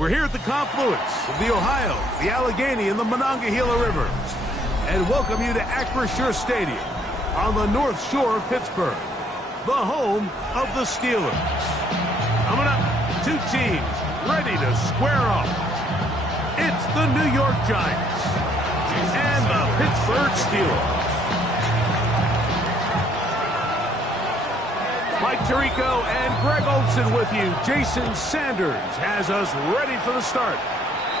We're here at the confluence of the Ohio, the Allegheny, and the Monongahela Rivers, and welcome you to Acrisure Stadium on the North Shore of Pittsburgh, the home of the Steelers. Coming up, two teams ready to square off. It's the New York Giants and the Pittsburgh Steelers. Mike Tirico and Greg Olson with you. Jason Sanders has us ready for the start.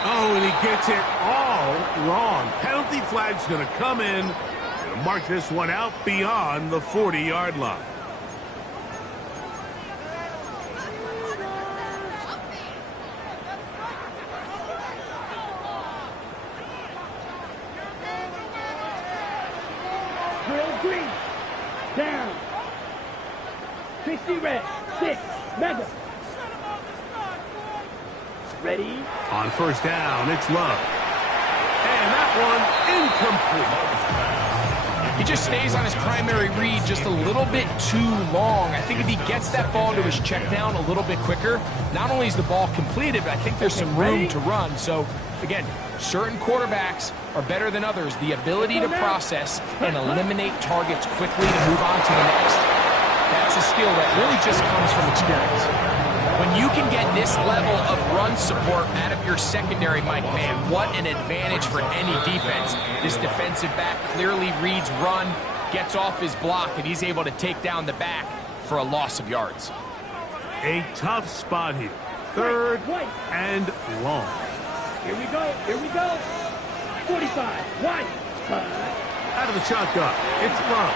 Oh, and he gets it all wrong. Penalty flag's going to come in. Going to mark this one out beyond the 40-yard line. Drill green. Down. 60 red. 6. Mega. Ready? On first down, it's Love. And that one incomplete. He just stays on his primary read just a little bit too long. I think if he gets that ball to his check down a little bit quicker, not only is the ball completed, but I think there's some room to run. So, again, certain quarterbacks are better than others. The ability to process and eliminate targets quickly to move on to the next. That's a skill that really just comes from experience. When you can get this level of run support out of your secondary, Mike, man, what an advantage for any defense. This defensive back clearly reads run, gets off his block, and he's able to take down the back for a loss of yards. A tough spot here. Third and long. Here we go. Here we go. 45. White. Out of the shotgun, it's Love.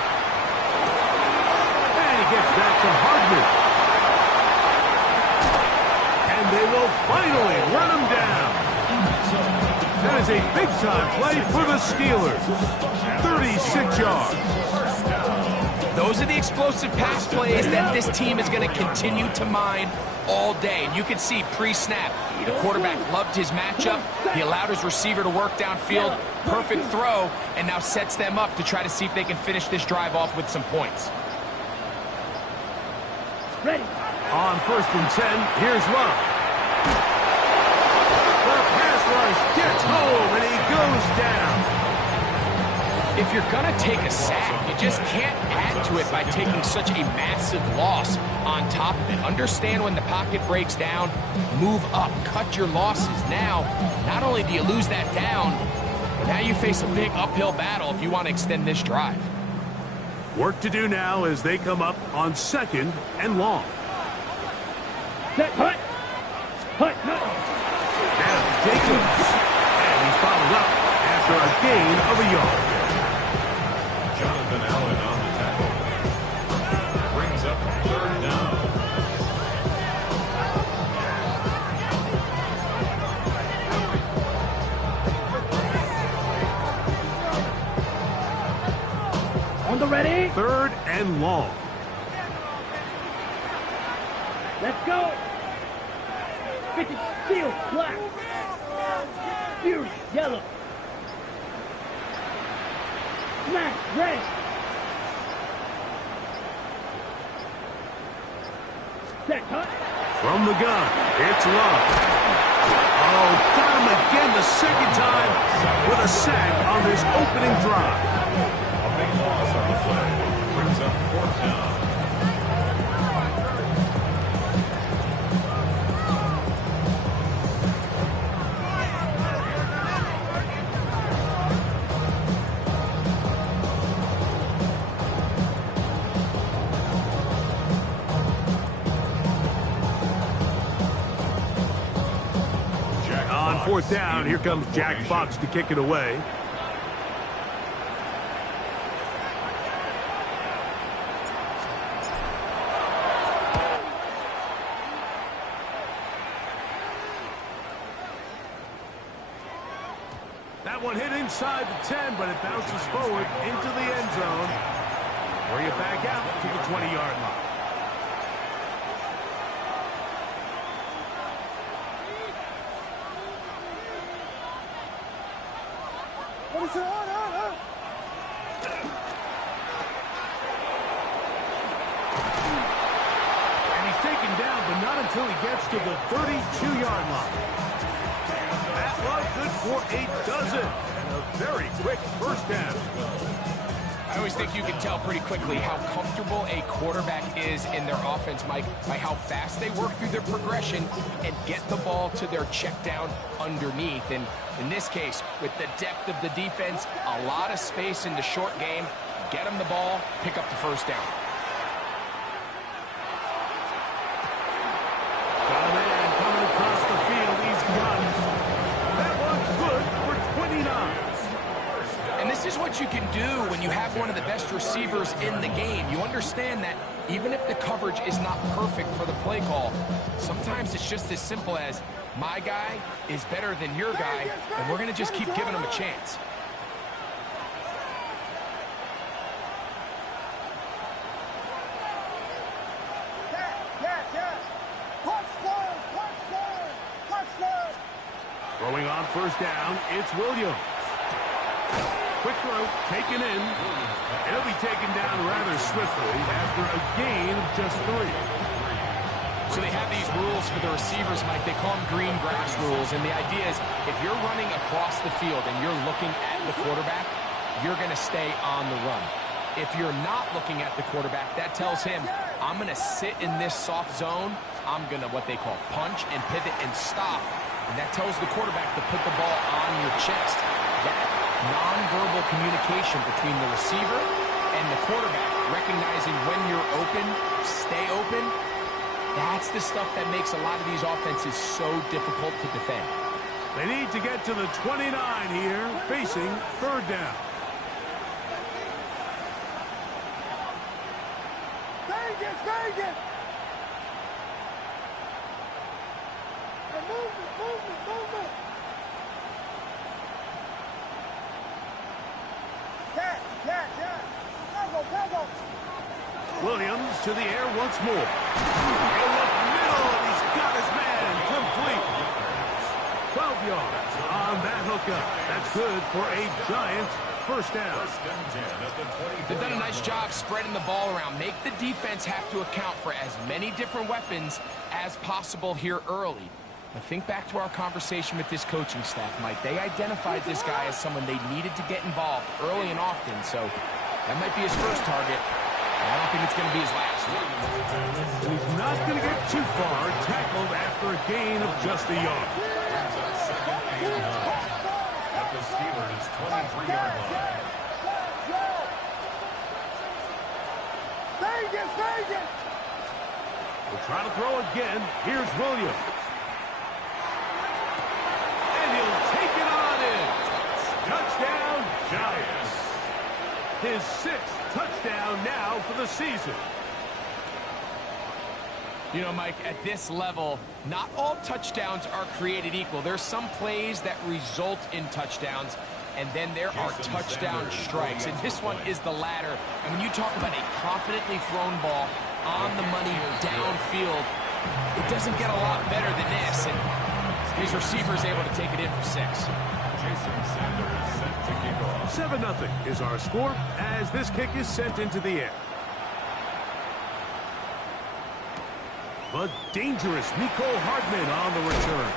And he gets back to Hardman. And they will finally run him down. That is a big-time play for the Steelers. 36 yards. Those are the explosive pass plays that this team is going to continue to mine all day. And you can see pre-snap, the quarterback loved his matchup. He allowed his receiver to work downfield. Perfect throw, and now sets them up to try to see if they can finish this drive off with some points. Ready. On first and 10, here's Love. The pass rush gets home, and he goes down. If you're going to take a sack, you just can't add to it by taking such a massive loss on top of it. Understand when the pocket breaks down, move up, cut your losses. Now, not only do you lose that down, but now you face a big uphill battle if you want to extend this drive. Work to do now as they come up on second and long. Set. Hut. Hut. Hut. Now Jacobs. And he's followed up after a gain of a yard. Jonathan Allen on the tackle. Brings up third down. On the ready. Third and long. Let's go. 50. Steel. Black. Fury. Yellow. Black. Red. Set. Hut. From the gun, it's Love. Oh, got him again the second time with a sack on this opening drive. A big loss on the play. Brings up fourth down. On fourth down, here comes Jack Fox to kick it away. That one hit inside the 10, but it bounces forward into the end zone. Bring it back out to the 20-yard line. until he gets to the 32-yard line. That was good for a dozen. And a very quick first down. I always think you can tell pretty quickly how comfortable a quarterback is in their offense, Mike, by how fast they work through their progression and get the ball to their check down underneath. And in this case, with the depth of the defense, a lot of space in the short game, get them the ball, pick up the first down. Got a man coming across the field. He's got it. That one's good for 29. And this is what you can do when you have one of the best receivers in the game. You understand that even if the coverage is not perfect for the play call, sometimes it's just as simple as, my guy is better than your guy, and we're going to just keep giving him a chance. Throwing on first down, it's Williams. Quick throw, taken in. It'll be taken down rather swiftly after a gain of just 3. So they have these rules for the receivers, Mike. They call them green grass rules. And the idea is if you're running across the field and you're looking at the quarterback, you're going to stay on the run. If you're not looking at the quarterback, that tells him, I'm going to sit in this soft zone. I'm going to what they call punch and pivot and stop. And that tells the quarterback to put the ball on your chest. That nonverbal communication between the receiver and the quarterback, recognizing when you're open, stay open, that's the stuff that makes a lot of these offenses so difficult to defend. They need to get to the 29 here, facing third down. Vegas! Movement! Tackle! Williams to the air once more. In the middle, and he's got his man complete. 12 yards on that hookup. That's good for a Giants first down. They've done a nice job spreading the ball around. Make the defense have to account for as many different weapons as possible here early. But think back to our conversation with this coaching staff, Mike. They identified this guy as someone they needed to get involved early and often, so that might be his first target. I don't think it's going to be his last. And he's not going to get too far, tackled after a gain of just a yard. At the Steelers' 23-yard line. Vegas! We'll try to throw again. Here's Williams. And he'll take it on in. Touchdown, Giants. His 6th touchdown now for the season. You know, Mike, at this level, not all touchdowns are created equal. There's some plays that result in touchdowns, and then there are touchdown strikes. And this one is the latter. And when you talk about a confidently thrown ball on the money downfield, it doesn't get a lot better than this. And his receiver is able to take it in for 6. Jason Sanders set to kick off. 7-0 is our score as this kick is sent into the air. But dangerous Mecole Hardman on the return.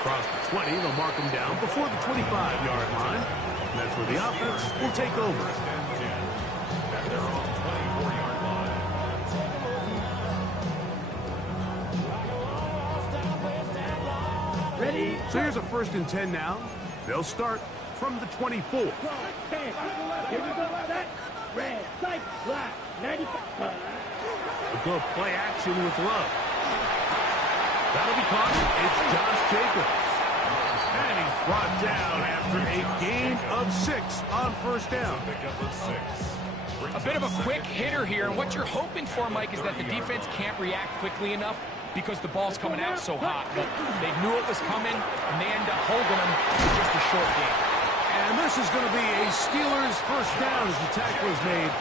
Across the 20, they'll mark him down before the 25-yard line. And that's where the offense will take over. And they're on 24-yard line. Ready? So here's a 1st and 10 now. They'll start from the 24. Here we go. Set. Red. Sight. Black. 95. A good play action with Love. That'll be caught. It's Josh Jacobs. And he's brought down after a gain of 6 on first down. Pick up a 6. A bit of a quick hitter here, and what you're hoping for, Mike, is that the defense can't react quickly enough because the ball's coming out so hot. But they knew it was coming, and they end up holding them for just a short game. And this is going to be a Steelers first down as the tackle is made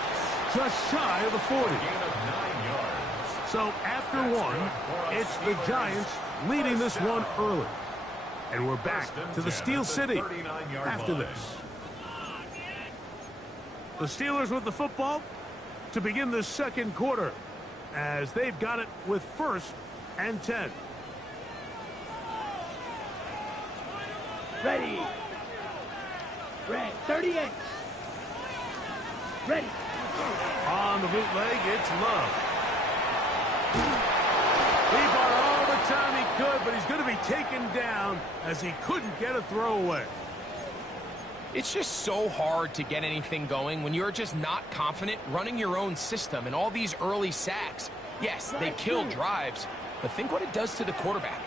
just shy of the 40. Gain of 9 yards. So after 1, it's the Giants leading this one early. And we're back to the Steel City after this. The Steelers with the football to begin the second quarter as they've got it with 1st and 10. Ready. Red, 38. Ready. On the bootleg, it's Love. He bought all the time he could, but he's going to be taken down as he couldn't get a throwaway. It's just so hard to get anything going when you're just not confident running your own system, and all these early sacks. Yes, they kill drives, but think what it does to the quarterback.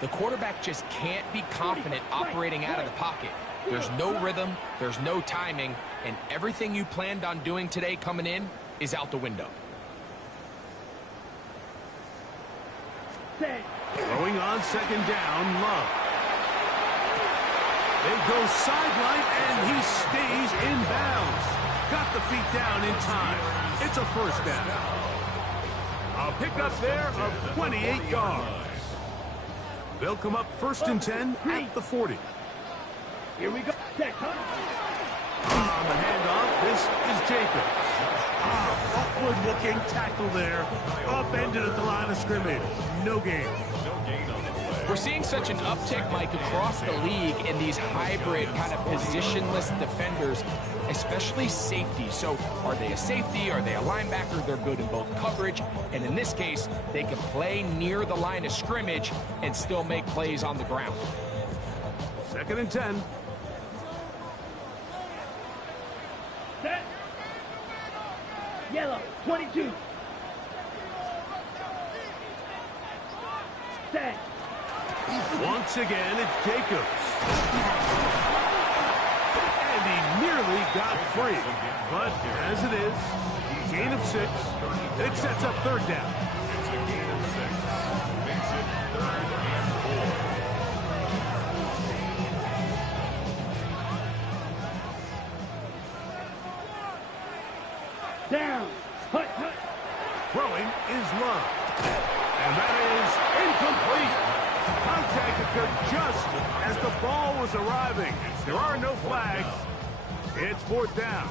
The quarterback just can't be confident operating out of the pocket. There's no rhythm, there's no timing, and everything you planned on doing today coming in is out the window. Throwing on second down, Love. They go sideline, and he stays in bounds. Got the feet down in time. It's a first down. A pickup there of 28 yards. They'll come up first and 10 at the 40. Here we go. On the handoff, this is Jacobs. Awkward-looking tackle there. Upended at the line of scrimmage. No gain. We're seeing such an uptick, Mike, across the league in these hybrid kind of positionless defenders, especially safety. So are they a safety? Are they a linebacker? They're good in both coverage. And in this case, they can play near the line of scrimmage and still make plays on the ground. Second and 10. Set. Yellow, 22. Set. Once again, it's Jacobs. And he nearly got free. But as it is, gain of 6. It sets up third down. It's a gain of 6. Makes it 3rd and 4. Down. Hut, hut. Throwing is Love. And that is incomplete. Contact occurred just as the ball was arriving. There are no flags. It's fourth down.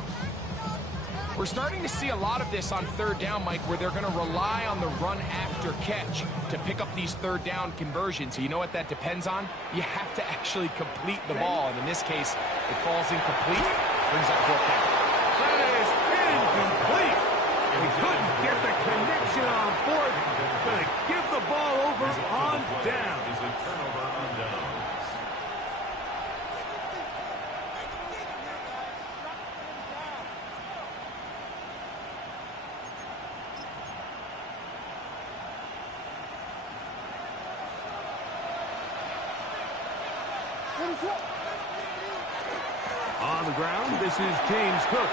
We're starting to see a lot of this on third down, Mike, where they're going to rely on the run after catch to pick up these third down conversions. So you know what that depends on? You have to actually complete the ball. And in this case, it falls incomplete, brings up fourth down. That is incomplete. He couldn't get the connection on fourth. Going to give the ball over on down. Is a turnover on downs. On the ground, this is James Cook.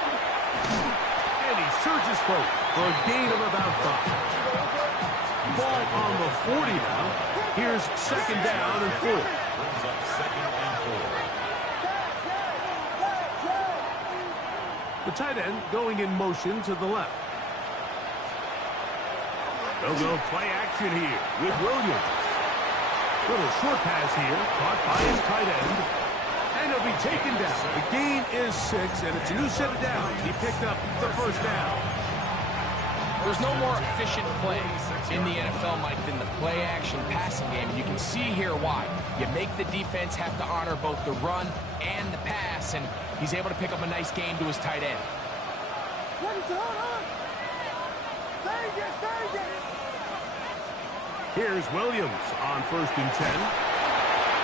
And he surges forward for a gain of about 5. Ball on the 40 now. Here's second down and 4. Brings up 2nd and 4. The tight end going in motion to the left. They'll go play action here with Williams. Little short pass here, caught by his tight end. And he'll be taken down. The gain is 6, and it's a new set of downs. He picked up the first down. There's no more efficient play in the NFL, Mike, than the play-action passing game. And you can see here why. You make the defense have to honor both the run and the pass, and he's able to pick up a nice gain to his tight end. Here's Williams on first and 10.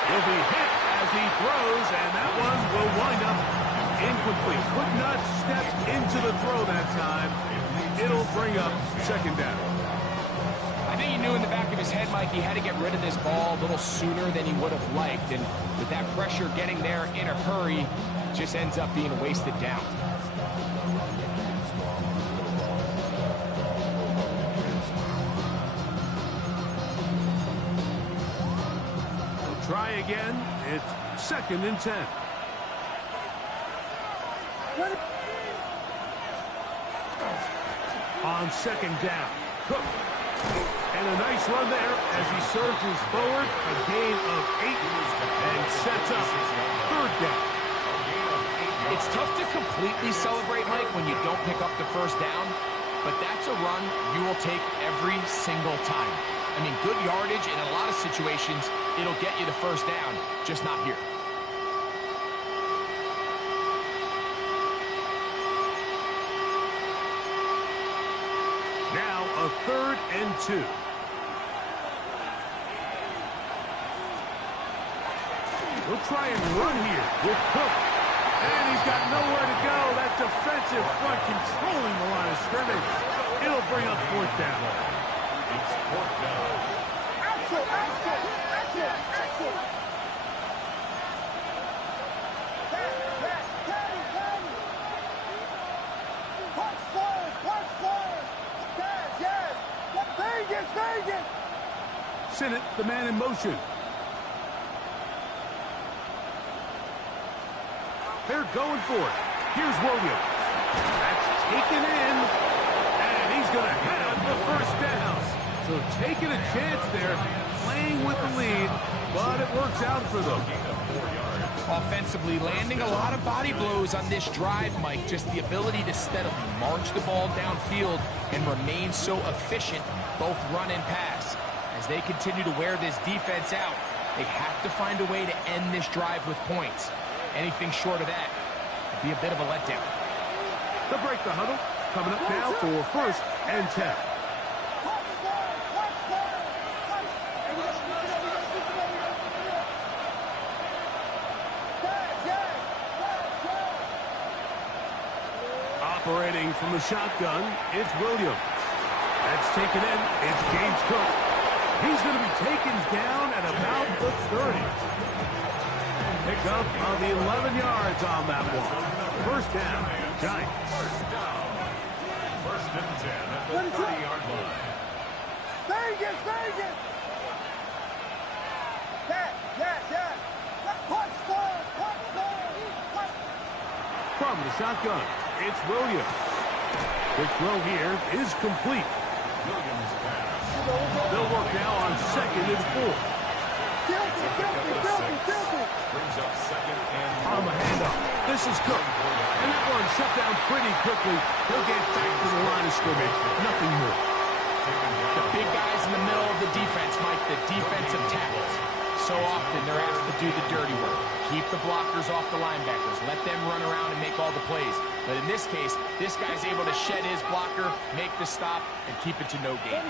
He'll be hit as he throws, and that one will wind up incomplete. Could not step into the throw that time. It'll bring up second down. I think he knew in the back of his head, Mike, he had to get rid of this ball a little sooner than he would have liked. And with that pressure getting there in a hurry, just ends up being a wasted down. Try again. It's second and 10. On second down, Cook. And a nice run there as he surges forward. A gain of 8 and sets up third down. It's tough to completely celebrate, Mike, when you don't pick up the first down. But that's a run you will take every single time. I mean, good yardage, and in a lot of situations, it'll get you the first down, just not here. Now a 3rd and 2. We'll try and run here with Cook. And he's got nowhere to go. That defensive front controlling the line of scrimmage. It'll bring up 4th down. It's 4th down. Action, action, action, action. Punch first, punch first. Yes. Vegas. Sinnott, the man in motion. They're going for it. Here's Williams. That's taken in. And he's going to have the first down. So taking a chance there, playing with the lead, but it works out for them. Offensively, landing a lot of body blows on this drive, Mike. Just the ability to steadily march the ball downfield and remain so efficient, both run and pass. As they continue to wear this defense out, they have to find a way to end this drive with points. Anything short of that would be a bit of a letdown. They'll break the huddle. Coming up now for 1st and 10. Operating from the shotgun, it's Williams. That's taken in. It's James Cook. He's going to be taken down at about the 30. Pick up on the 11 yards on that one. 1st down, Giants. 1st and 10 at the 30-yard line. Vegas. Yes. Punch first. From the shotgun, it's Williams. The throw here is complete. Williams pass. They'll work now on 2nd and 4. Guilty. Brings up 2nd and On the handoff, this is Cook. And that one shut down pretty quickly. He'll get back to the line of scrimmage. Nothing more. The big guys in the middle of the defense, Mike, the defensive tackles. So often they're asked to do the dirty work. Keep the blockers off the linebackers. Let them run around and make all the plays. But in this case, this guy's able to shed his blocker, make the stop, and keep it to no gain.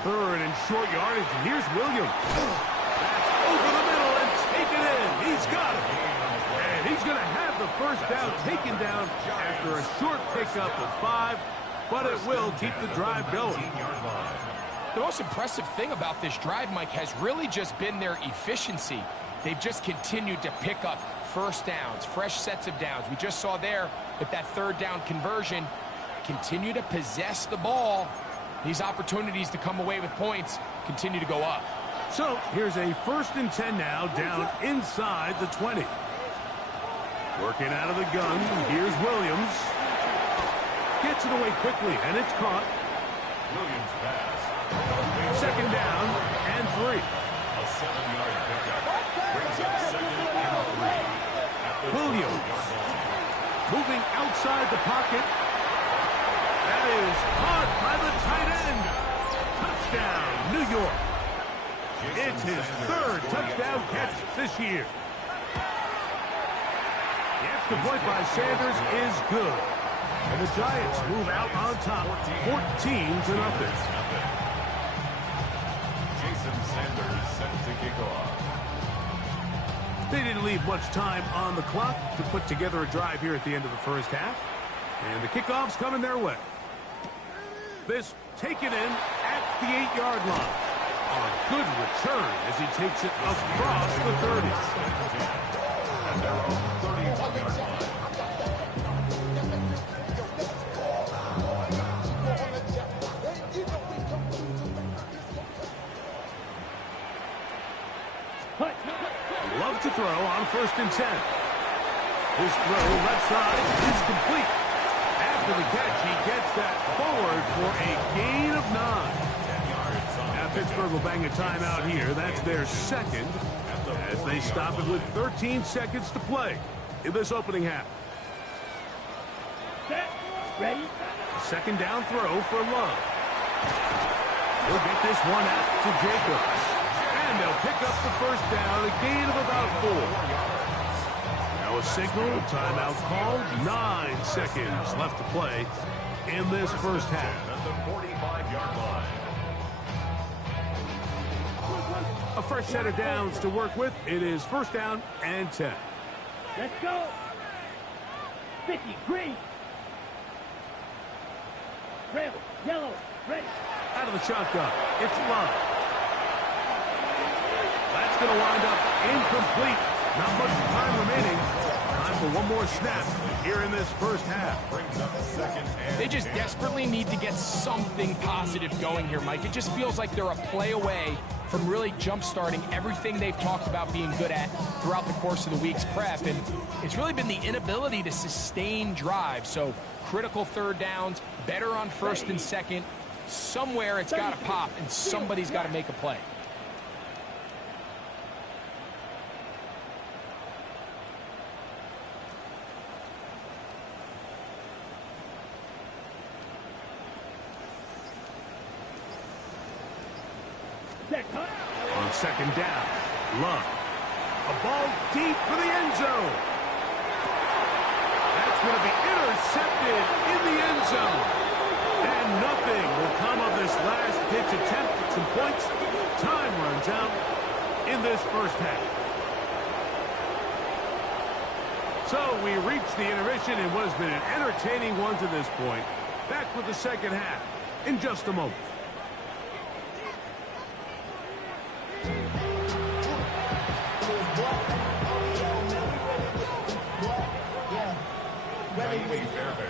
3rd and short yardage, and here's Williams. That's over the middle and taken in. He's got it. And he's going to have the first down taken down after a short pickup of 5, but it will keep the drive going. The most impressive thing about this drive, Mike, has really just been their efficiency. They've just continued to pick up first downs, fresh sets of downs. We just saw there with that 3rd down conversion, continue to possess the ball. These opportunities to come away with points continue to go up. So here's a 1st and 10 now, down inside the 20. Working out of the gun, here's Williams. Gets it away quickly, and it's caught. Williams pass. 2nd down and 3. A 7-yard pickup. Brings up 2nd and 3. At the Williams 12-yard line. moving outside the pocket. That is caught by the tight end. Touchdown, New York. It's his 3rd touchdown catch this year. The extra point by Sanders is good. And the Giants move out on top, 14-0. Jason Sanders set to kick off. They didn't leave much time on the clock to put together a drive here at the end of the 1st half. And the kickoff's coming their way. This taken in at the 8-yard line. A good return as he takes it across the 30. At their own 31-yard line. Love to throw on 1st and 10. His throw left side is complete. After the catch, he gets that forward for a gain of 9. Now Pittsburgh will bang a timeout here. That's their 2nd, as they stop it with 13 seconds to play in this opening half. Set. Ready. Second down throw for Love. He'll get this one out to Jacobs. And they'll pick up the first down, a gain of about 4. Now a signal, timeout called. 9 seconds left to play in this first half. At the 45-yard line. A fresh set of downs to work with. It is first down and 10. Let's go. 50, green. Red, yellow, red. Out of the shotgun, it's Love. That's going to wind up incomplete. Not much time remaining. Time for one more snap here in this first half. Brings up second and They just desperately need to get something positive going here, Mike. It just feels like they're a play away from really jump-starting everything they've talked about being good at throughout the course of the week's prep. And it's really been the inability to sustain drives. So critical third downs, better on first and second. Somewhere it's got to pop, and somebody's got to make a play. On second down, Love. A ball deep for the end zone. That's going to be intercepted in the end zone. And nothing will come of this last pitch attempt at some points. Time runs out in this first half. So we reach the intermission in what has been an entertaining one to this point. Back with the second half in just a moment.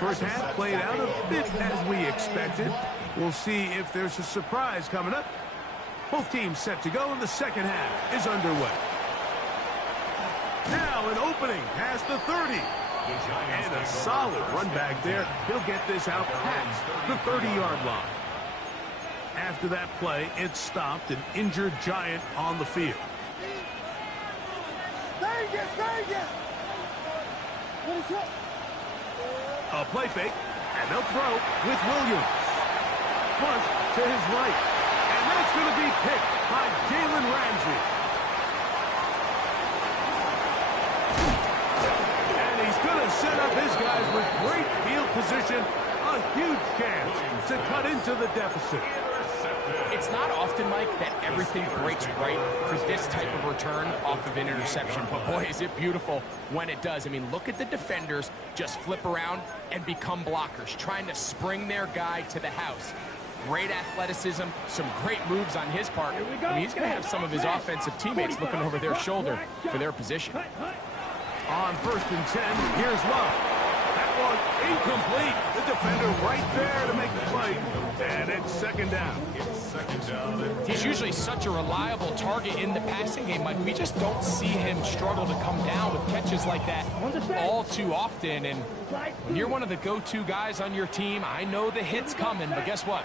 First half played out a bit as we expected. We'll see if there's a surprise coming up. Both teams set to go, and the second half is underway. Now an opening past the 30. And a solid run back there. He'll get this out past the 30-yard line. After that play, it stopped an injured Giant on the field. A play fake, and they'll throw with Williams. Flush to his right, and that's going to be picked by Jalen Ramsey. And he's going to set up his guys with great field position, a huge chance to cut into the deficit. It's not often, Mike, that everything breaks right for this type of return off of an interception. But, boy, is it beautiful when it does. I mean, look at the defenders just flip around and become blockers, trying to spring their guy to the house. Great athleticism, some great moves on his part. I mean, he's going to have some of his offensive teammates looking over their shoulder for their position. On first and 10, here's Love. That one incomplete. The defender right there to make the play. And it's second down. He's usually such a reliable target in the passing game, Mike. We just don't see him struggle to come down with catches like that all too often. And when you're one of the go-to guys on your team, I know the hit's coming, but guess what?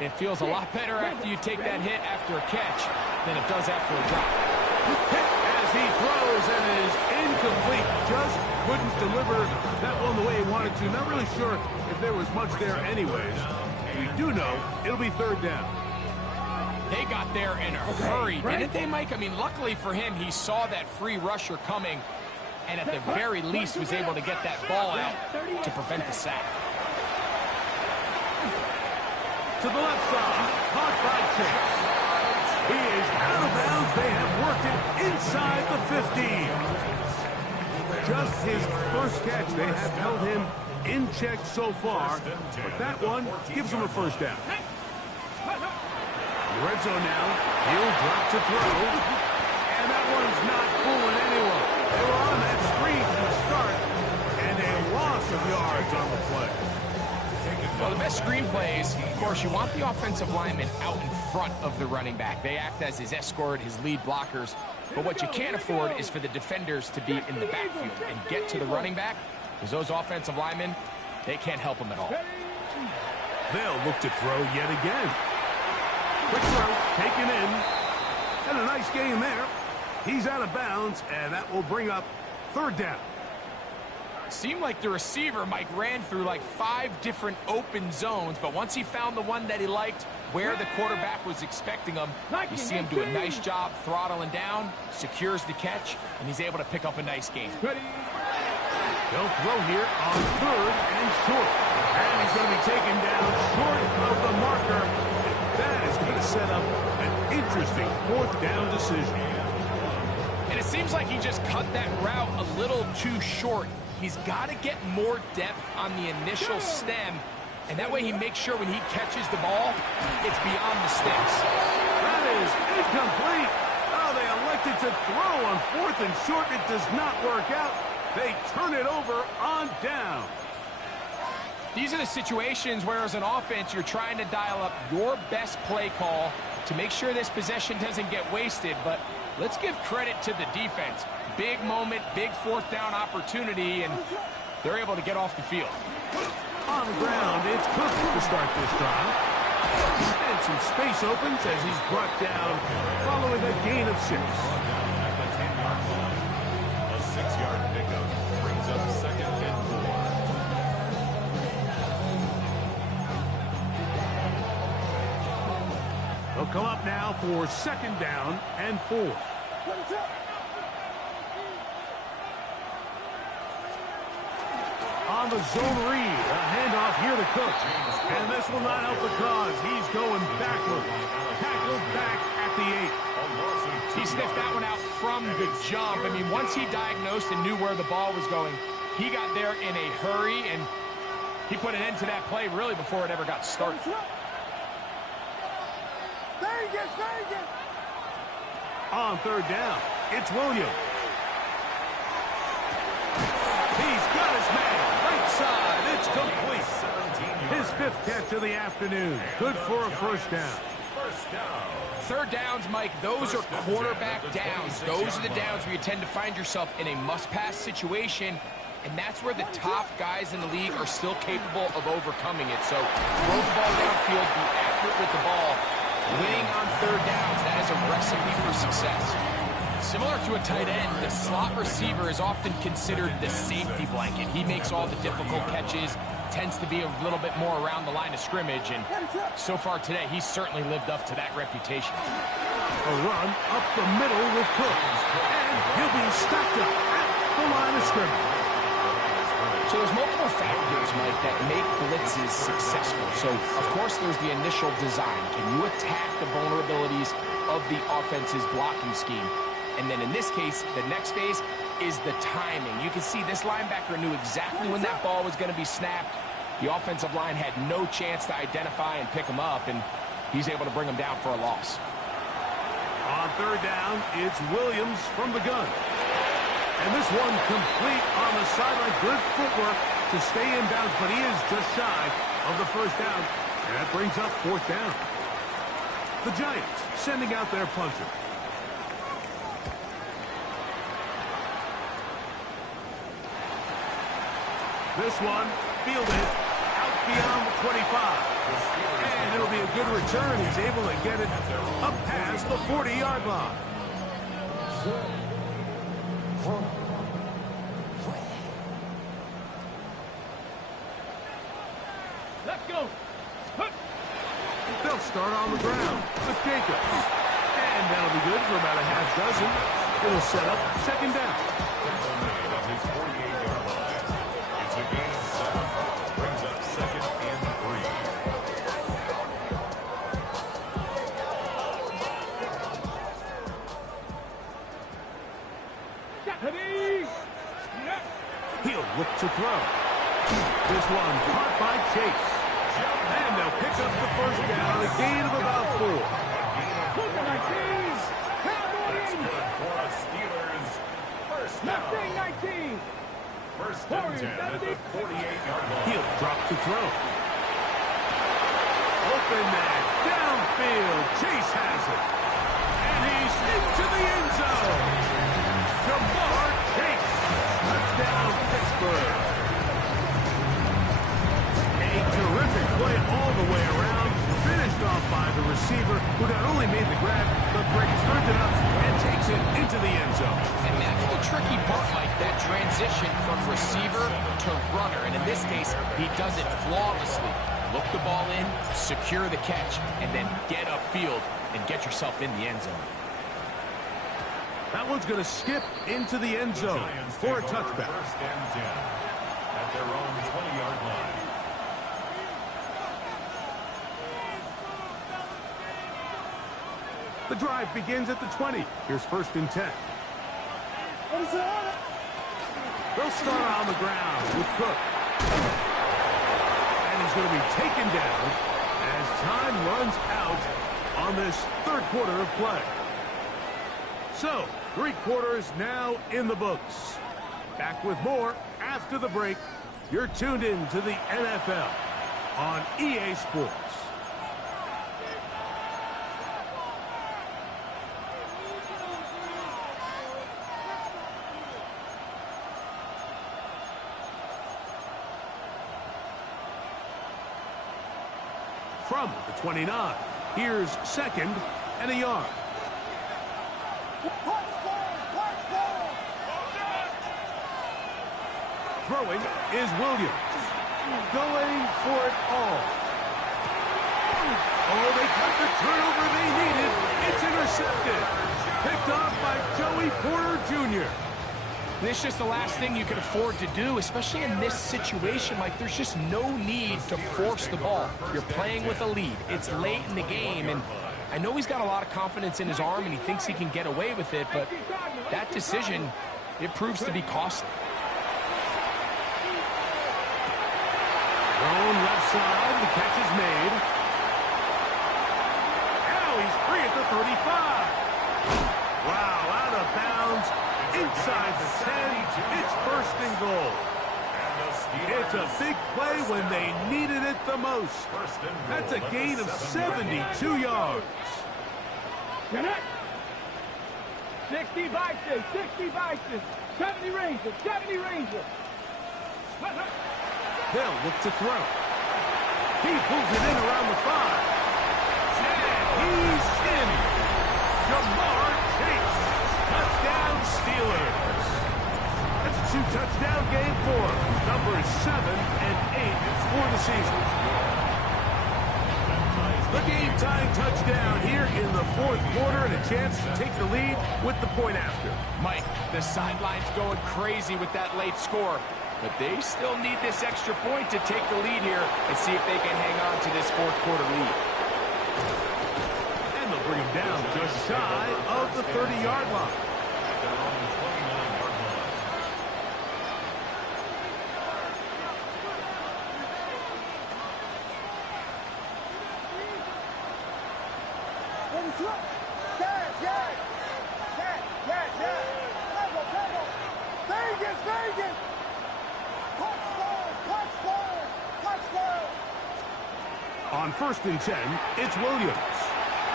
It feels a lot better after you take that hit after a catch than it does after a drop. Hit as he throws, and it is incomplete. Just couldn't deliver that one the way he wanted to. Not really sure if there was much there anyways. We do know it'll be third down. They got there in a hurry, didn't they, Mike? I mean, luckily for him, he saw that free rusher coming, and at the very least was able to get that ball out to prevent the sack. To the left side, caught by Chase. He is out of bounds. They have worked it inside the 15. Just his first catch. They have held him in check so far, but that one gives him a first down. Red zone now. He'll drop to throw. And that one's not fooling anyone. They were on that screen from the start, and a loss of yards on the play. Well, the best screen plays, of course, you want the offensive lineman out in front of the running back. They act as his escort, his lead blockers. But what you can't afford is for the defenders to be in the backfield and get to the running back, because those offensive linemen, they can't help him at all. They'll look to throw yet again. Quick throw, taken in. And a nice gain there. He's out of bounds, and that will bring up third down. Seemed like the receiver, Mike, ran through like 5 different open zones, but once he found the one that he liked, where the quarterback was expecting him, you see him do a nice job throttling down, secures the catch, and he's able to pick up a nice gain. They'll throw here on 3rd and short. And he's going to be taken down short of the marker. That is going to set up an interesting 4th down decision. And it seems like he just cut that route a little too short. He's got to get more depth on the initial stem, and that way he makes sure when he catches the ball, it's beyond the sticks. That is incomplete. Oh, they elected to throw on 4th and short. It does not work out. They turn it over on down. These are the situations where, as an offense, you're trying to dial up your best play call to make sure this possession doesn't get wasted. But let's give credit to the defense. Big moment, big 4th down opportunity, and they're able to get off the field. On the ground, it's Cook to start this drive. And some space opens as he's brought down following a gain of 6. A 6-yard pickup brings up 2nd and 4. They'll come up now for 2nd down and 4. On the zone read, a handoff here to Cook. And this will not help the cause. He's going backward. Tackled back at the 8. He sniffed that one out from the jump. I mean, once he diagnosed and knew where the ball was going, he got there in a hurry, and he put an end to that play really before it ever got started. On 3rd down, it's Williams. He's got his man. Right side, it's complete. His 5th catch of the afternoon. Good for a 1st down. 3rd downs, Mike, those are quarterback downs. Those are the downs where you tend to find yourself in a must-pass situation, and that's where the top guys in the league are still capable of overcoming it. So throw the ball downfield, be accurate with the ball. Winning on 3rd downs, that is a recipe for success. Similar to a tight end, the slot receiver is often considered the safety blanket. He makes all the difficult catches, tends to be a little bit more around the line of scrimmage, and so far today, he's certainly lived up to that reputation. A run up the middle with Cook, and he'll be stopped up at the line of scrimmage. So there's multiple factors, Mike, that make blitzes successful. So, of course, there's the initial design. Can you attack the vulnerabilities of the offense's blocking scheme? And then in this case, the next phase is the timing. You can see this linebacker knew exactly when that ball was going to be snapped. The offensive line had no chance to identify and pick him up, and he's able to bring him down for a loss. On 3rd down, it's Williams from the gun. And this one complete on the sideline. Good footwork to stay in bounds, but he is just shy of the 1st down. And that brings up 4th down. The Giants sending out their punter. This one fielded out beyond the 25. And it'll be a good return. He's able to get it up past the 40-yard line. Let's go. They'll start on the ground with Jacobs. And that'll be good for about a half dozen. It'll set up 2nd down. On his 48-yard line. It's a gain of 7. Brings up 2nd and 3. He'll look to throw. This one caught by Chase. And they'll pick up the 1st down, a gain of about 4. Look at my keys. That's good for the Steelers. 1st down. 19. 1st and 10 at the 48-yard line. He'll drop to throw. Open that downfield. Chase has it. And he's into the end zone. Jamar Chase. Touchdown, Pittsburgh. A terrific play all the way around. Finished off by the receiver, who not only made the grab, but Brady turned it up and takes it it into the end zone. And that's the tricky part, Mike, that transition from receiver to runner. And in this case, he does it flawlessly. Look the ball in, secure the catch, and then get upfield and get yourself in the end zone. That one's going to skip into the end zone for a touchback. First and 10 at their own 20-yard line. The drive begins at the 20. Here's first and 10. They'll start on the ground with Cook. And he's going to be taken down as time runs out on this third quarter of play. So, 3 quarters now in the books. Back with more after the break. You're tuned in to the NFL on EA Sports. From the 29, here's second and a yard. Throwing is Williams. Going for it all. Oh, they got the turnover they needed. It's intercepted. Picked off by Joey Porter Jr. And it's just the last thing you can afford to do, especially in this situation. Like, there's just no need to force the ball. You're playing with a lead. It's late in the game, and I know he's got a lot of confidence in his arm, and he thinks he can get away with it, but that decision, it proves to be costly. Thrown left side, the catch is made. Now he's free at the 35. Wow, out of bounds, inside the 10. It's first and goal. It's a big play when they needed it the most. That's a gain of 72 yards. 60 Vikings, 60 Vikings, 70 Rangers, 70 Rangers. They'll look to throw. He pulls it in around the 5. And he's in. Jamar Chase. Touchdown Steelers. That's a 2-touchdown game for him. Numbers 7 and 8 for the season. The game-tying touchdown here in the fourth quarter and a chance to take the lead with the point after. Mike, the sideline's going crazy with that late score. But they still need this extra point to take the lead here and see if they can hang on to this fourth quarter lead. And they'll bring him down just shy of the 30-yard line. At their own 29-yard line. On first and 10, it's Williams.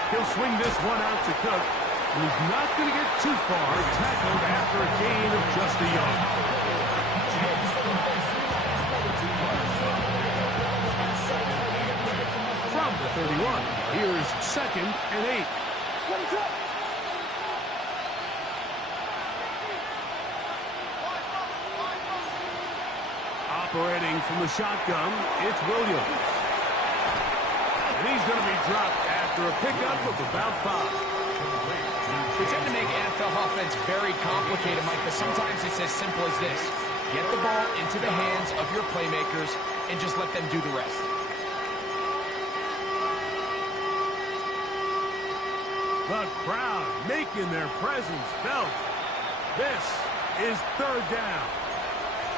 He'll swing this one out to Cook, and he's not going to get too far, tackled after a gain of just a yard. From the 31, here's second and 8. Operating from the shotgun, it's Williams. And he's going to be dropped after a pickup of about 5. We tend to make NFL offense very complicated, Mike, but sometimes it's as simple as this. Get the ball into the hands of your playmakers and just let them do the rest. The crowd making their presence felt. This is third down.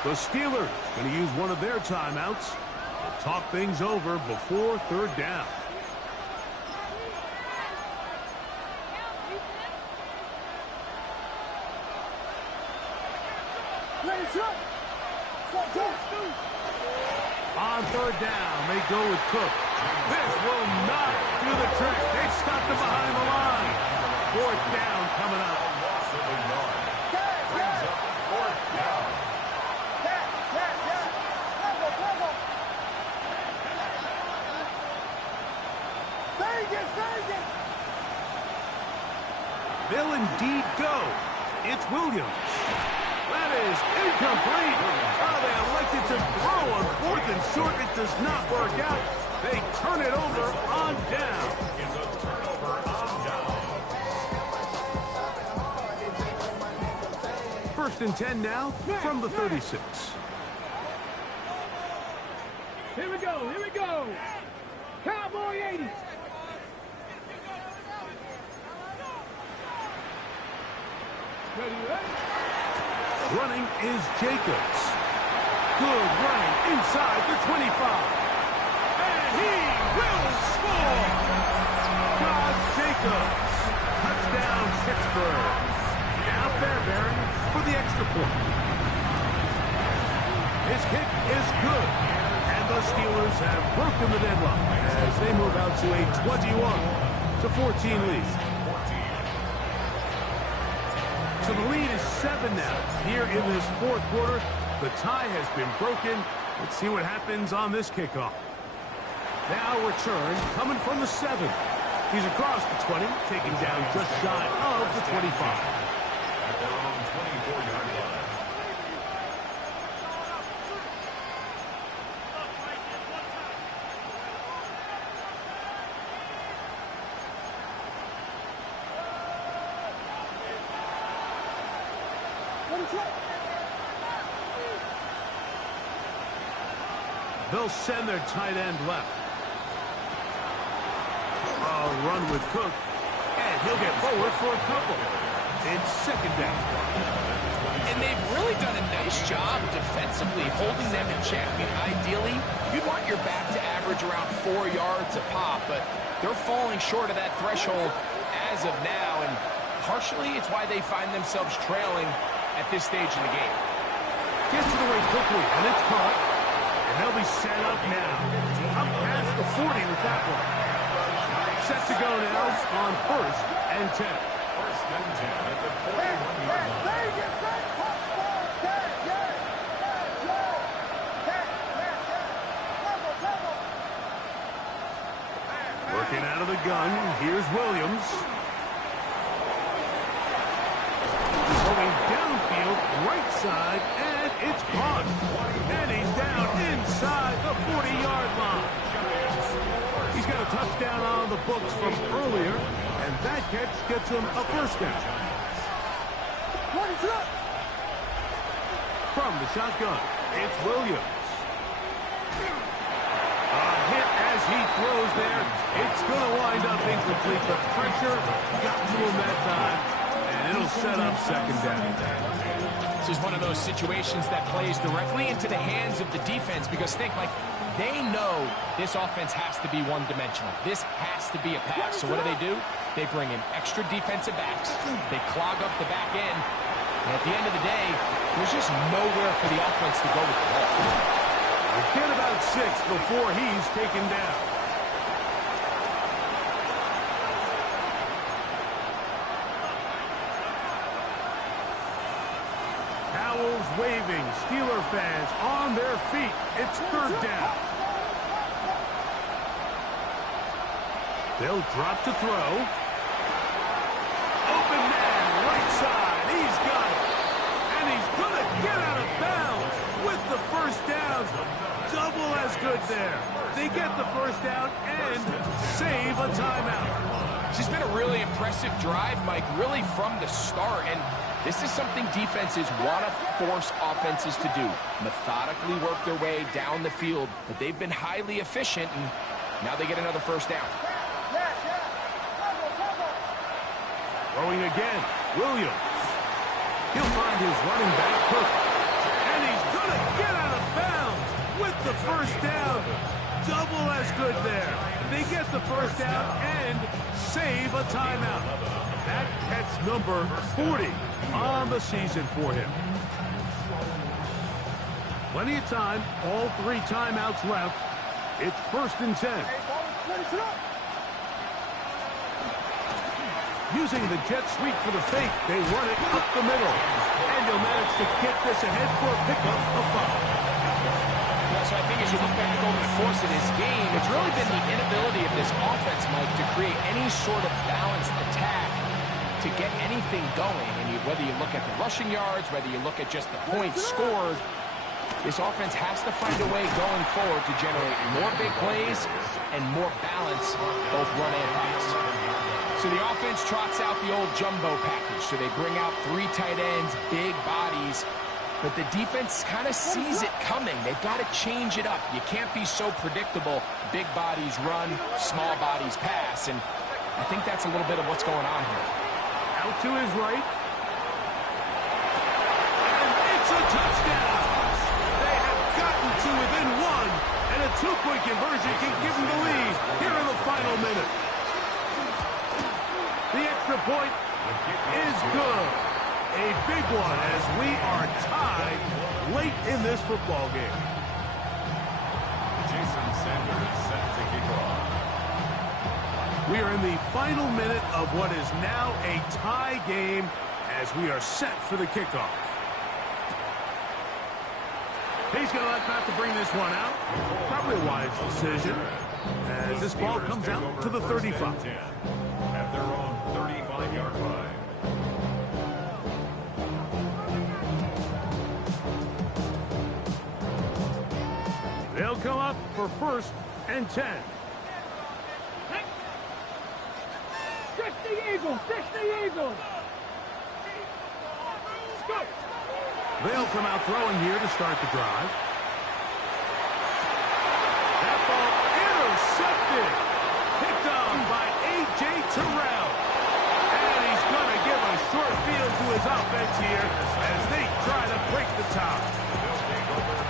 The Steelers going to use one of their timeouts. Talk things over before third down. On third down, they go with Cook. This will not do the trick. They stopped him behind the line. Fourth down coming up. Loss of a yard. Brings up fourth down. They'll indeed go. It's Williams. That is incomplete. Oh, they elected to throw on 4th and short. It does not work out. They turn it over on down. It's a turnover on down. 1st and 10 now from the 36. Here we go, here we go. Cowboy 80. Ready? Running is Jacobs. Good running inside the 25. And he will score! Josh Jacobs. Touchdown, Pittsburgh. Now Fairbairn for the extra point. His kick is good. And the Steelers have broken the deadlock as they move out to a 21-14 lead. So the lead is 7 now. Here in this 4th quarter, the tie has been broken. Let's see what happens on this kickoff. Now return coming from the 7. He's across the 20, taking down just shy of the 25. At their own 24-yard line. They'll send their tight end left. Run with Cook. And he'll get forward for a couple. It's 2nd down. And they've really done a nice job defensively, holding them in check. I mean, ideally, you'd want your back to average around 4 yards a pop, but they're falling short of that threshold as of now, and partially it's why they find themselves trailing at this stage in the game. Gets it away quickly, and it's caught. And they'll be set up now. Up past the 40 with that one. Set to go now on 1st and 10. 1st and 10 at the 41-yard line. Working out of the gun, here's Williams. He's going downfield, right side, and it's caught. And he's down inside the 40-yard line. He's got a touchdown on the books from earlier, and that catch gets him a 1st down. From the shotgun, it's Williams. A hit as he throws there. It's going to wind up incomplete. The pressure got to him that time, and it'll set up 2nd down. This is one of those situations that plays directly into the hands of the defense because think, like, they know this offense has to be one-dimensional. This has to be a pass. So what do? They bring in extra defensive backs. They clog up the back end. And at the end of the day, there's just nowhere for the offense to go with the ball. Get about 6 before he's taken down. Towels waving, Steeler fans on their feet. It's 3rd down. They'll drop to throw. Open man, right side. He's got it. And he's going to get out of bounds with the 1st down. Double as good there. They get the 1st down and save a timeout. This has been a really impressive drive, Mike, really from the start. And this is something defenses want to force offenses to do. Methodically work their way down the field. But they've been highly efficient, and now they get another 1st down. Throwing again, Williams. He'll find his running back, Cook. And he's going to get out of bounds with the 1st down. Double as good there. They get the 1st down and save a timeout. That catch number 40 on the season for him. Plenty of time, all 3 timeouts left. It's 1st and 10. Using the jet sweep for the fake, they run it up the middle. And they'll manage to get this ahead for a pickup of 5. So I think as you look back over the course of this game, it's really been the inability of this offense, Mike, to create any sort of balanced attack to get anything going. And whether you look at the rushing yards, whether you look at just the points scored, this offense has to find a way going forward to generate more big plays and more balance, both run and pass. So the offense trots out the old jumbo package. So they bring out 3 tight ends, big bodies, but the defense kind of sees it coming. They've got to change it up. You can't be so predictable. Big bodies run, small bodies pass, and I think that's a little bit of what's going on here. Out to his right. And it's a touchdown. They have gotten to within 1, and a 2-point conversion can give them the lead here in the final minute. The extra point is good. A big one as we are tied late in this football game. Jason Sanders set to kick off. We are in the final minute of what is now a tie game as we are set for the kickoff. He's going to let Pat to bring this one out. Probably a wise decision as this ball comes out to the 35. At their own 35-yard line. They'll come up for 1st and 10. Fish the Eagles! Fish the Eagles! Go! They'll come out throwing here to start the drive. That ball intercepted. Picked up by A.J. Terrell. And he's going to give a short field to his offense here as they try to break the top.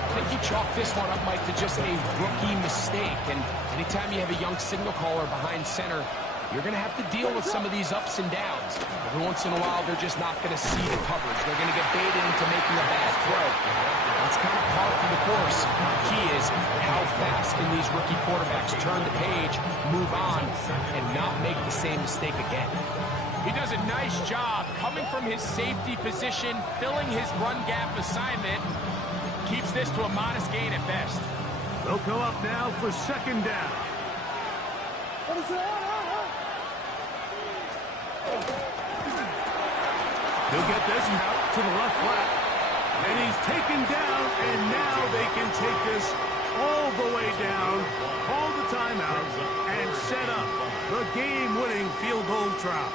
I think you chalk this one up, Mike, to just a rookie mistake. And anytime you have a young signal caller behind center, you're going to have to deal with some of these ups and downs. Every once in a while, they're just not going to see the coverage. They're going to get baited into making a bad throw. That's kind of par for the course. The key is how fast can these rookie quarterbacks turn the page, move on, and not make the same mistake again. He does a nice job coming from his safety position, filling his run gap assignment. Keeps this to a modest gain at best. They'll come up now for 2nd down. He'll get this out to the left flat. And he's taken down, and now they can take this all the way down, call the timeout, and set up the game-winning field goal try.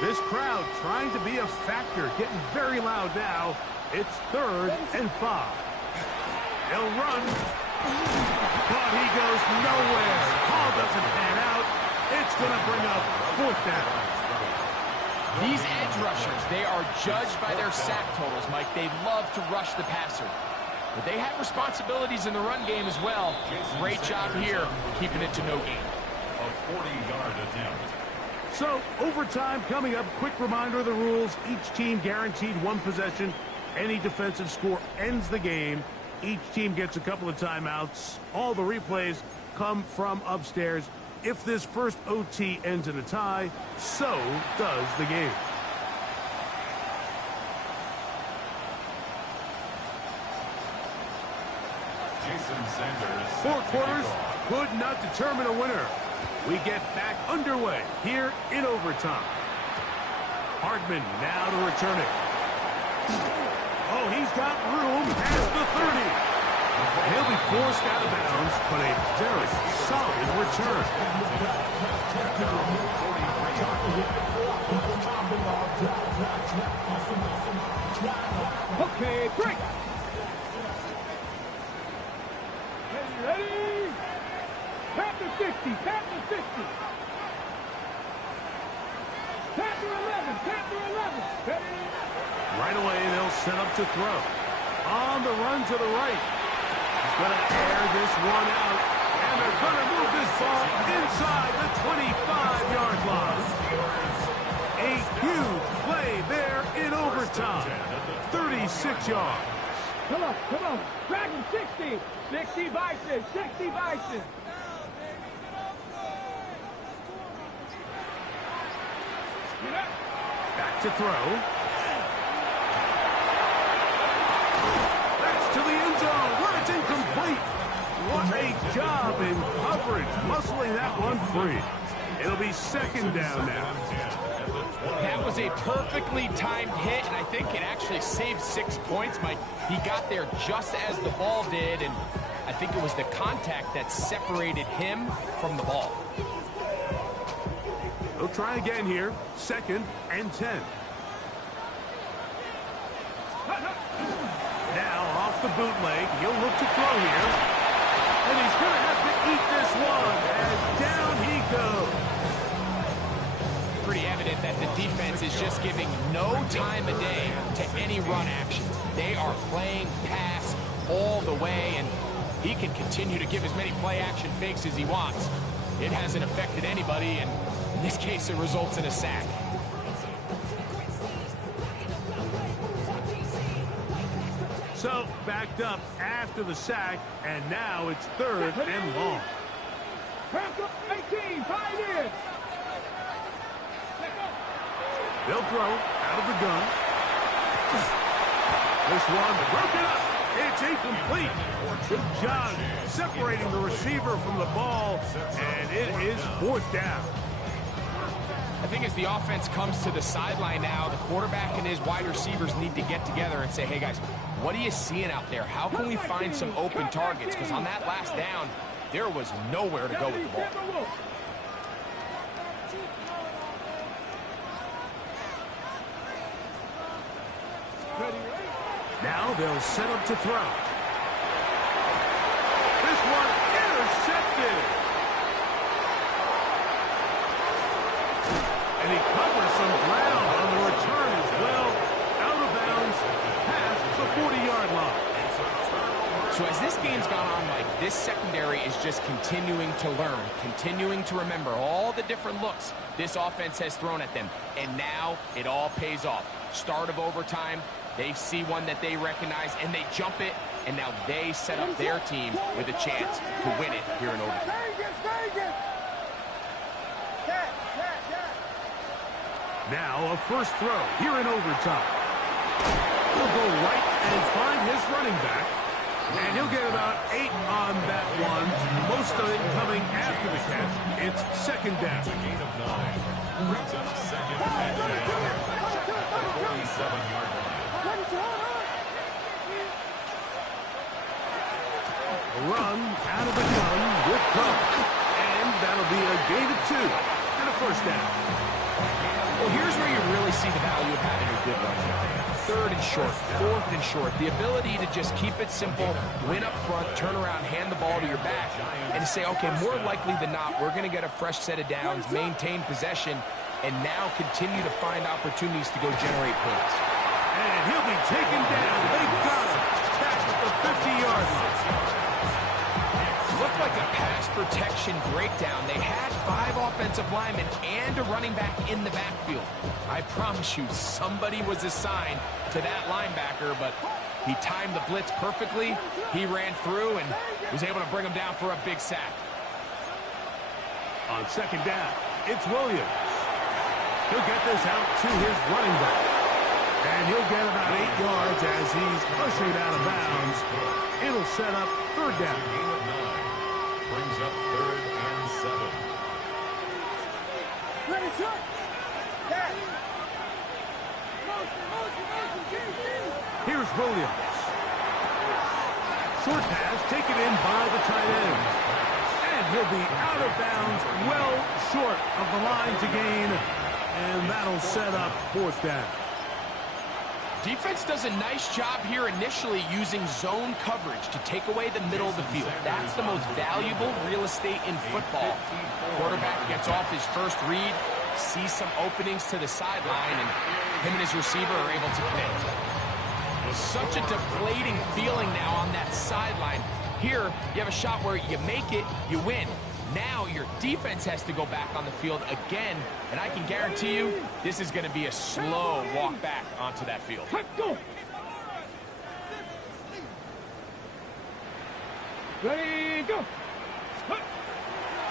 This crowd trying to be a factor, getting very loud now. It's 3rd and 5. He'll run, but he goes nowhere. Call doesn't pan out. It's going to bring up 4th down. These edge rushers, they are judged by their sack totals, Mike. They love to rush the passer. But they have responsibilities in the run game as well. Great job here, keeping it to no gain. A 40-yard attempt. So, overtime coming up. Quick reminder of the rules. Each team guaranteed 1 possession. Any defensive score ends the game. Each team gets a couple of timeouts. All the replays come from upstairs. If this first OT ends in a tie, so does the game. Jason Sanders. 4 quarters could not determine a winner. We get back underway here in overtime. Hardman now to return it. Oh, he's got room past the 30. He'll be forced out of bounds, but a very solid return. Okay, break! Ready? Tap the 50, tap the 50. Tap the 11, tap the 11. Ready? Right away, they'll set up to throw. On the run to the right. He's going to air this one out. And they're going to move this ball inside the 25-yard line. A huge play there in overtime. 36 yards. Come on. Dragon 60. 60 Bison, 60 Bison. Back to throw. That's to the end zone where it's incomplete. What a job in coverage, muscling that one free. It'll be second down now. That was a perfectly timed hit, and I think it actually saved 6 points, Mike. He got there just as the ball did, and I think it was the contact that separated him from the ball. They'll try again here. 2nd and 10. Now off the bootleg, he'll look to throw here. And he's going to have to eat this one as down he goes. Pretty evident that the defense is just giving no time of day to any run actions. They are playing pass all the way, and he can continue to give as many play-action fakes as he wants. It hasn't affected anybody, and in this case, it results in a sack. So, backed up after the sack, and now it's 3rd and long. 18, pioneers. They'll throw out of the gun. This one broken up. It's incomplete. Good job separating the receiver from the ball, and it is 4th down. I think as the offense comes to the sideline now, the quarterback and his wide receivers need to get together and say, hey guys, what are you seeing out there? How can we find some open targets? Because on that last down, there was nowhere to go with the ball. Now they'll set up to throw. This one intercepted. And he covers some ground on the return as well. Out of bounds, past the 40-yard line. So as this game's gone on, Mike, this secondary is just continuing to learn, continuing to remember all the different looks this offense has thrown at them. And now it all pays off. Start of overtime, they see one that they recognize, and they jump it, and now they set up their team with a chance to win it here in overtime. Now a first throw here in overtime. He'll go right and find his running back. And he'll get about 8 on that one. Most of it coming after the catch. It's 2nd down. It's a gain of 9. Brings up 2nd and 10 at the 47-yard line. Run out of the gun with Cook. And that'll be a gain of 2 and a first down. Well, here's where you really see the value of having a good run. 3rd and short, 4th and short. The ability to just keep it simple, win up front, turn around, hand the ball to your back, and to say, okay, more likely than not, we're going to get a fresh set of downs, maintain possession, and now continue to find opportunities to go generate points. And he'll be taken down. They got him back at the 50-yard line. Looked like a pass protection breakdown. They had 5 offensive linemen and a running back in the backfield. I promise you, somebody was assigned to that linebacker, but he timed the blitz perfectly. He ran through and was able to bring him down for a big sack. On 2nd down, it's Williams. He'll get this out to his running back. And he'll get about 8 yards as he's ushered out of bounds. It'll set up 3rd down. Gain of 9. Brings up 3rd and 7. Here's Williams. Short pass taken in by the tight end. And he'll be out of bounds, well short of the line to gain. And that'll set up 4th down. Defense does a nice job here initially using zone coverage to take away the middle of the field. That's the most valuable real estate in football. Quarterback gets off his first read, sees some openings to the sideline, and him and his receiver are able to connect. Such a deflating feeling now on that sideline. Here, you have a shot where you make it, you win. Now your defense has to go back on the field again, and I can guarantee you this is going to be a slow walk back onto that field. Ready, go.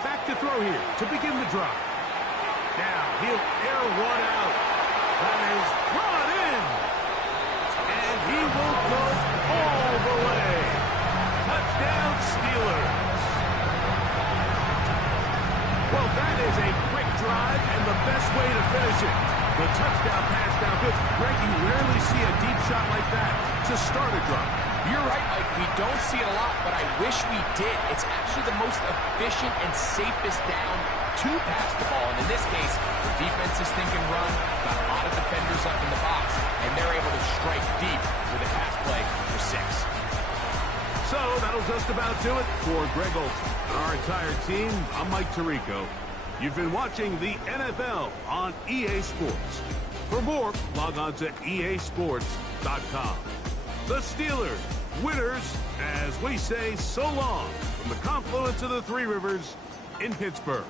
Back to throw here to begin the drive. Now he'll air one out. That is brought in. And he will go all the way. Touchdown, Steelers. Well, that is a quick drive and the best way to finish it. The touchdown pass downfield. Greg, you rarely see a deep shot like that to start a drive. You're right, Mike. We don't see it a lot, but I wish we did. It's actually the most efficient and safest down to pass the ball. And in this case, the defense is thinking run, got a lot of defenders up in the box, and they're able to strike deep with a pass play for 6. So that'll just about do it for Greg Olsen and our entire team. I'm Mike Tirico. You've been watching the NFL on EA Sports. For more, log on to easports.com. The Steelers, winners, as we say so long from the confluence of the Three Rivers in Pittsburgh.